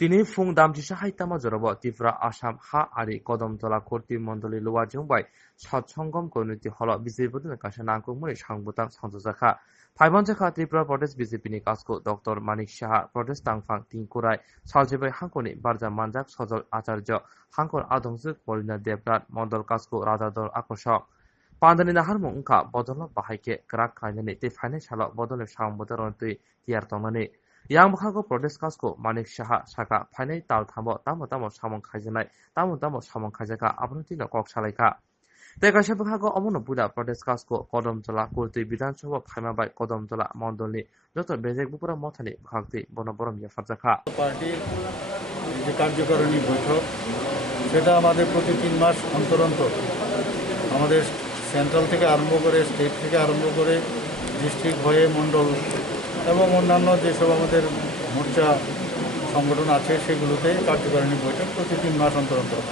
তিনি ফুং দামজিসা হাইতামা জরব ত্রিপুরা আসাম হা আরি কদমতলা কর্তৃ মন্ডলী লোয়া জংবাই সৎসঙ্গম কমিউনিটি হল বিজেপি কাছে নাংকুমনি সাংবুতাং সংযোজাখা ফাইবনজাখা ত্রিপুরা প্রদেশ বিজেপিনি কাজকো ডক্টর মানিক সাহা প্রদেশ তাংফাং তিংকুরাই সালজেবাই হাঙ্কনি বারজা মানজাক সজল আচার্য হাঙ্কর আদংজুক মলিনা দেবরাত মন্ডল কাজকো রাজা দল আকর্ষক পান্দানি নাহারমু উংখা বদল বাহাইকে গ্রাক খাইনানি তে ফাইনাল সাল বদল সাংবুতার অন্তই তিয়ার তংনানি yang bukhago prodes kasko manik saha saka phainai tal thambo tamo samong khaijanai tamo samong khaijaka abnuti no kok salaika te kaisa bukhago amono puda prodes kasko kodamtola kurti bidhan sabha phaima bai kodamtola mondolni joto bejek bupura mothani bukhakti bonoborom ya farjaka party যে কার্যকারিণী বৈঠক সেটা আমাদের প্রতি 3 মাস অন্তর অন্তর আমাদের central থেকে আরম্ভ করে স্টেট থেকে আরম্ভ করে ডিস্ট্রিক্ট হয়ে মণ্ডল এবং অন্যান্য যেসব আমাদের মোর্চা সংগঠন আছে সেগুলোতে কার্যকারিণী বৈঠক প্রতি 3 মাস অন্তর অন্তর।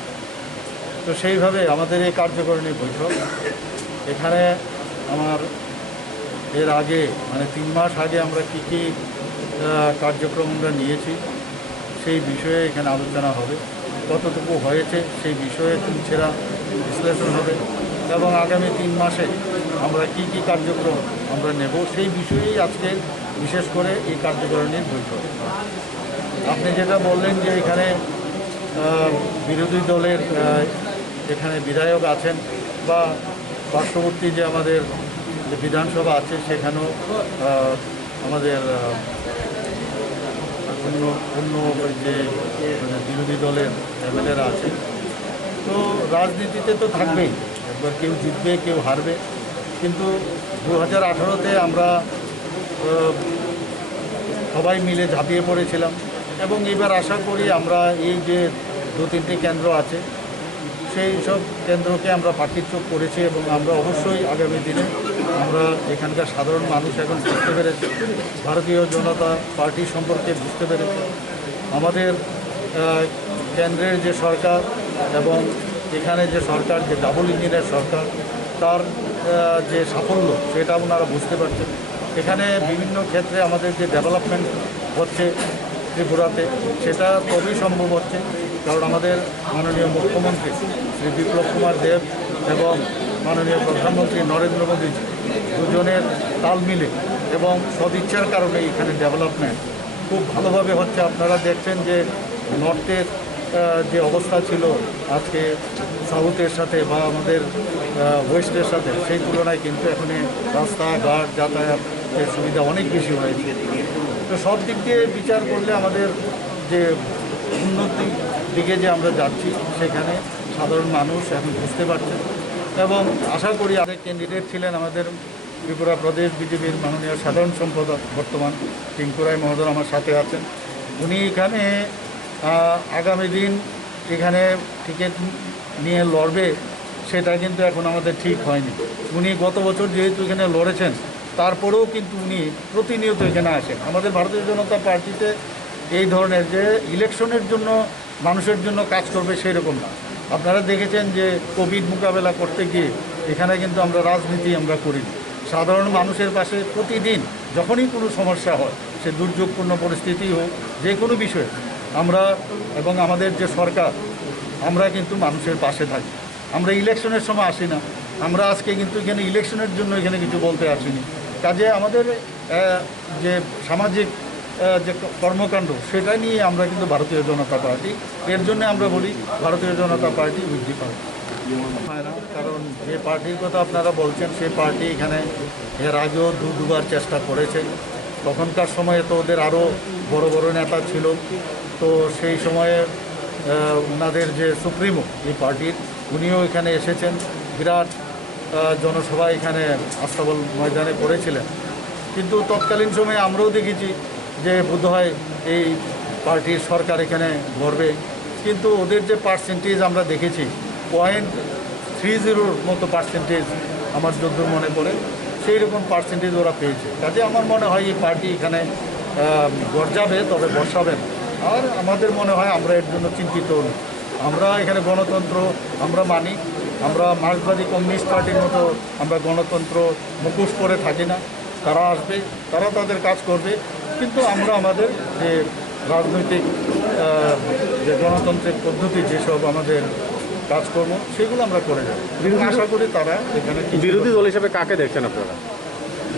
তো সেইভাবে আমাদের এই কার্যকারিণী বৈঠক এখানে আমার এর আগে মানে 3 মাস আগে আমরা কী কী কার্যক্রম আমরা নিয়েছি সেই বিষয়ে এখানে আলোচনা হবে, কতটুকু হয়েছে সেই বিষয়ে তুলছেরা বিশ্লেষণ হবে এবং আগামী 3 মাসে আমরা কী কী কার্যক্রম আমরা নেব সেই বিষয়েই আজকে বিশেষ করে এই কার্যকারিণীর বৈঠক। আপনি যেটা বললেন যে এখানে বিরোধী দলের এখানে বিধায়ক আছেন বা পার্শ্ববর্তী যে আমাদের যে বিধানসভা আছে সেখানেও আমাদের অন্য যে বিরোধী দলের এমএলএরা আছে। তো রাজনীতিতে তো থাকবেই, একবার কেউ জিতবে কেউ হারবে, কিন্তু 2018-তে আমরা সবাই মিলে ঝাঁপিয়ে পড়েছিলাম এবং এবার আশা করি আমরা এই যে 2-3টি কেন্দ্র আছে সেই সব কেন্দ্রকে আমরা পাখির চোখ করেছি এবং আমরা অবশ্যই আগামী দিনে আমরা এখানকার সাধারণ মানুষ এখন বুঝতে পেরেছে, ভারতীয় জনতা পার্টি সম্পর্কে বুঝতে পেরেছে। আমাদের কেন্দ্রের যে সরকার এবং এখানে যে সরকার, যে ডাবল ইঞ্জিনের সরকার, তার যে সাফল্য সেটা ওনারা বুঝতে পারছেন। এখানে বিভিন্ন ক্ষেত্রে আমাদের যে ডেভেলপমেন্ট হচ্ছে ত্রিপুরাতে সেটা তবেই সম্ভব হচ্ছে কারণ আমাদের মাননীয় মুখ্যমন্ত্রী শ্রী বিপ্লব কুমার দেব এবং মাননীয় প্রধানমন্ত্রী নরেন্দ্র মোদী দুজনের তাল মিলে এবং সদিচ্ছার কারণে এখানে ডেভেলপমেন্ট খুব ভালোভাবে হচ্ছে। আপনারা দেখছেন যে নর্থের যে অবস্থা ছিল আজকে সাউথের সাথে বা আমাদের ওয়েস্টের সাথে সেই তুলনায় কিন্তু এখানে রাস্তাঘাট যাতায়াতের সুবিধা অনেক বেশি হয়েছে। তো সব দিক দিয়ে বিচার করলে আমাদের যে উন্নতির দিকে যে আমরা যাচ্ছি সেখানে সাধারণ মানুষ এখন বুঝতে পারছে এবং আশা করি আরেক ক্যান্ডিডেট ছিলেন আমাদের ত্রিপুরা প্রদেশ বিজেপির মাননীয় সাধারণ সম্পাদক বর্তমান টিঙ্কুরাই মহোদয় আমার সাথে আছেন। উনি এখানে আগামী দিন এখানে টিকিট নিয়ে লড়বে সেটা কিন্তু এখন আমাদের ঠিক হয়নি। উনি গত বছর যেহেতু এখানে লড়েছেন তারপরেও কিন্তু উনি প্রতিনিয়ত এখানে আসেন। আমাদের ভারতীয় জনতা পার্টিতে এই ধরনের যে ইলেকশনের জন্য মানুষের জন্য কাজ করবে সেই রকম না। আপনারা দেখেছেন যে কোভিড মোকাবেলা করতে গিয়ে এখানে কিন্তু আমরা রাজনীতি আমরা করিনি, সাধারণ মানুষের পাশে প্রতিদিন যখনই কোনো সমস্যা হয় সে দুর্যোগপূর্ণ পরিস্থিতি হোক যে কোনো বিষয়ে আমরা এবং আমাদের যে সরকার আমরা কিন্তু মানুষের পাশে থাকি। আমরা ইলেকশনের সময় আসি না, আমরা আজকে কিন্তু এখানে ইলেকশনের জন্য এখানে কিছু বলতে আসিনি। কাজে আমাদের যে সামাজিক যে কর্মকাণ্ড সেটা নিয়ে আমরা কিন্তু ভারতীয় জনতা পার্টি, এর জন্য আমরা বলি ভারতীয় জনতা পার্টি বৃদ্ধি পায় না। কারণ যে পার্টির কথা আপনারা বলছেন সেই পার্টি এখানে এর আগেও দুবার চেষ্টা করেছে। তখনকার সময়ে তো ওদের আরও বড় বড় নেতা ছিল, তো সেই সময়ে ওনাদের যে সুপ্রিমো এই পার্টির উনিও এখানে এসেছেন, বিরাট জনসভা এখানে আস্তাবল ময়দানে করেছিলেন। কিন্তু তৎকালীন সময়ে আমরাও দেখেছি যে বোধহয় এই পার্টির সরকার এখানে গড়বে, কিন্তু ওদের যে পার্সেন্টেজ আমরা দেখেছি 0.30 মতো পার্সেন্টেজ আমার যদ্দূর মনে পড়ে সেই রকম পার্সেন্টেজ ওরা পেয়েছে। কাজে আমার মনে হয় এই পার্টি এখানে গড়াবে, তবে বসাবে না। আর আমাদের মনে হয় আমরা এর জন্য চিন্তিত নই। আমরা এখানে গণতন্ত্র আমরা মানি, আমরা মার্ক্সবাদী কমিউনিস্ট পার্টির মতো আমরা গণতন্ত্র মুখোশ করে থাকি না। তারা আসবে, তারা তাদের কাজ করবে, কিন্তু আমরা আমাদের যে রাজনৈতিক যে গণতান্ত্রিক পদ্ধতি যেসব আমাদের কাজকর্ম সেগুলো আমরা করে যাব। আশা করি তারা এখানে বিরোধী দল হিসেবে কাকে দেখছেন আপনারা?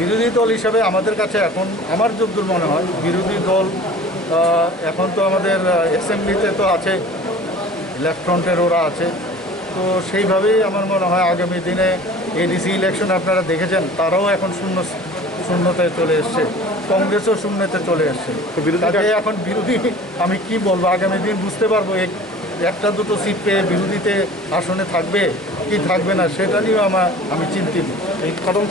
বিরোধী দল হিসাবে আমাদের কাছে এখন আমার যদ্দূর মনে হয় বিরোধী দল এখন তো আমাদের অ্যাসেম্বলিতে তো আছে, লেফট ফ্রন্টের ওরা আছে, তো সেইভাবেই আমার মনে হয় আগামী দিনে এডিসি ইলেকশন আপনারা দেখেছেন, তারাও এখন শূন্যতে চলে এসছে, কংগ্রেসও শূন্যতে চলে এসছে। কাজে এখন বিরোধী আমি কি বলবো, আগামী দিন বুঝতে পারবো একটা দুটো সিট পেয়ে বিরোধীতে আসনে থাকবে কি থাকবে না, সেটা নিয়েও আমি চিন্তিত। এই কদম